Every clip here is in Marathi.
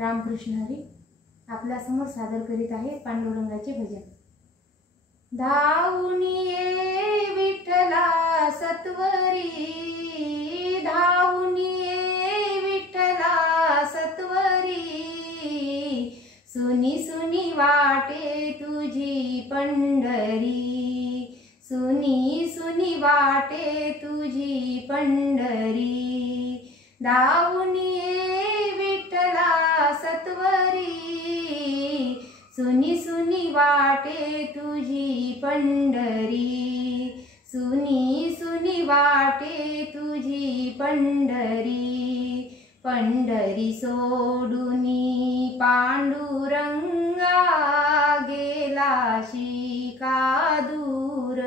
रामकृष्ण हरी आपल्या समोर सादर करीत आहे पांडुरंगाचे भजन। धावून ये विठ्ठला सत्वरी, धावून ये विठ्ठला सत्वरी, सुनी सुनी वाटे तुझी पंढरी, सुनी सुनी वाटे तुझी पंढरी। धावून ये विठ्ठला सत्वरी, सुनी सुनी वाटे तुझी पंढरी, सुनी सुनी वाटे तुझी पंढरी। पंढरी सोडूनी पांडुरंगा गेलाशी का दूर,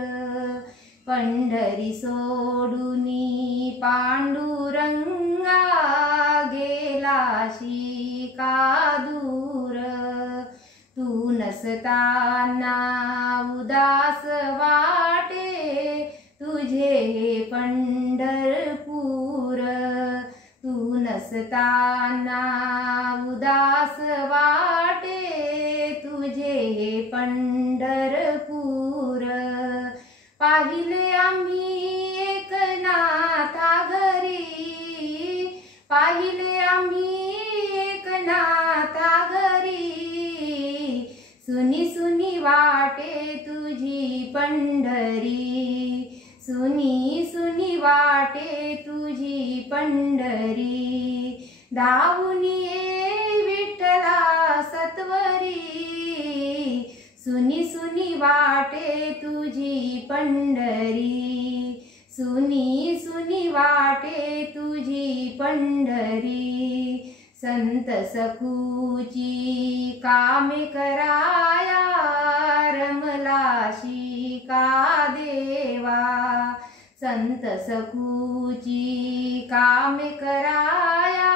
पंढरी सोडूनी पांडुरंगा गेलाशी का दूर। तू नसताना उदास वाटे तुझे हे पंढरपूर, तू नसताना उदास वाटे तुझे हे पंढरपूर। पाहिले आम्ही एकनाथा घरी, पाहिले आम्ही एकनाथा घरी, सुनी सुनी वाटे तुझी पंढरी, सुनी सुनी वाटे तुझी पंढरी। धावून ये विठ्ठला सत्वरी, सुनी सुनी वाटे तुझी पंढरी, सुनी सुनी वाटे तुझी पंढरी। संत सखूची कामे कराया रमलाशी का देवा, संत सखूची कामे कराया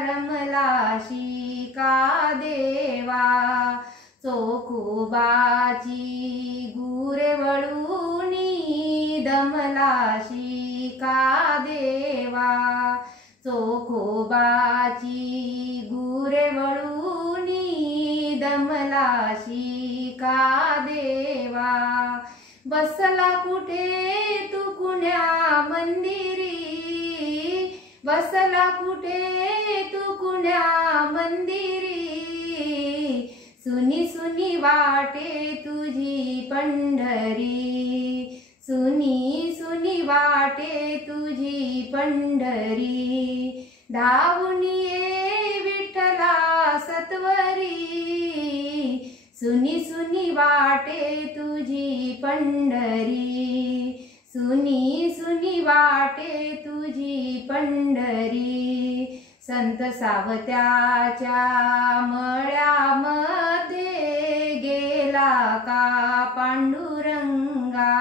रमलाशी का देवा। चोखोबाची गुरे वळूनी दमलाशी का देवा, चोखोबाची गुरे वळूनी दमलाशी का देवा। बसला कुठे तू कुण्या मंदिरी, बसला कुठे तू कुण्या मंदिरी, सुनी सुनी वाटे तुझी पंढरी, सुनी सुनी वाटे तुझी पंढरी। धावून ये विठ्ठला सत्वरी, सुनी सुनी वाटे तुझी पंढरी, सुनी सुनी वाटे तुझी पंढरी। संत सावत्याच्या मळ्यामध्ये गेला का पांडुरंगा,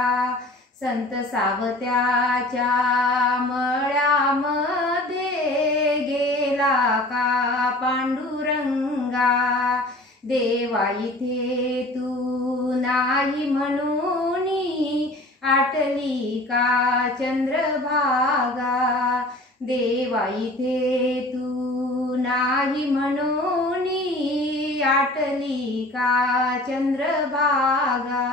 संत सावत्याच्या मळ्यामध्ये गेला का पांडुरंगा। देवा इथे तू नाही म्हणूनी आटली का चंद्रभागा, देवा इथे तू नाही म्हणूनी आटली का चंद्रभागा।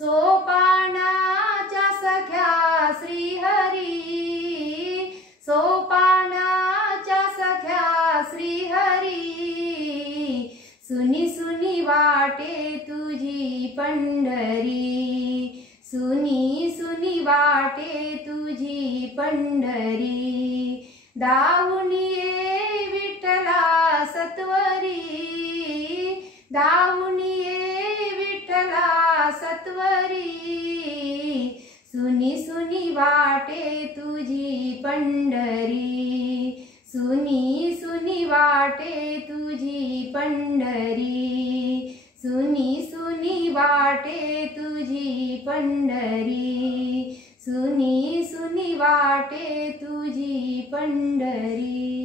सोपानाच्या सख्या श्रीहरी, सोपानाच्या सख्या श्रीहरी, सुनी सुनी वाटे तुझी पंढरी, सुनी सुनी वाटे तुझी पंढरी। धावून ये विठ्ठला सत्वरी, धावून ये विठ्ठला सत्वरी, सुनी सुनी वाटे तुझी पंढरी, सुनी सुनी वाटे तुझी पंढरी, सुनी सुनी वाटे तुझी पंढरी, सुनी सुनी वाटे तुझी पंढरी।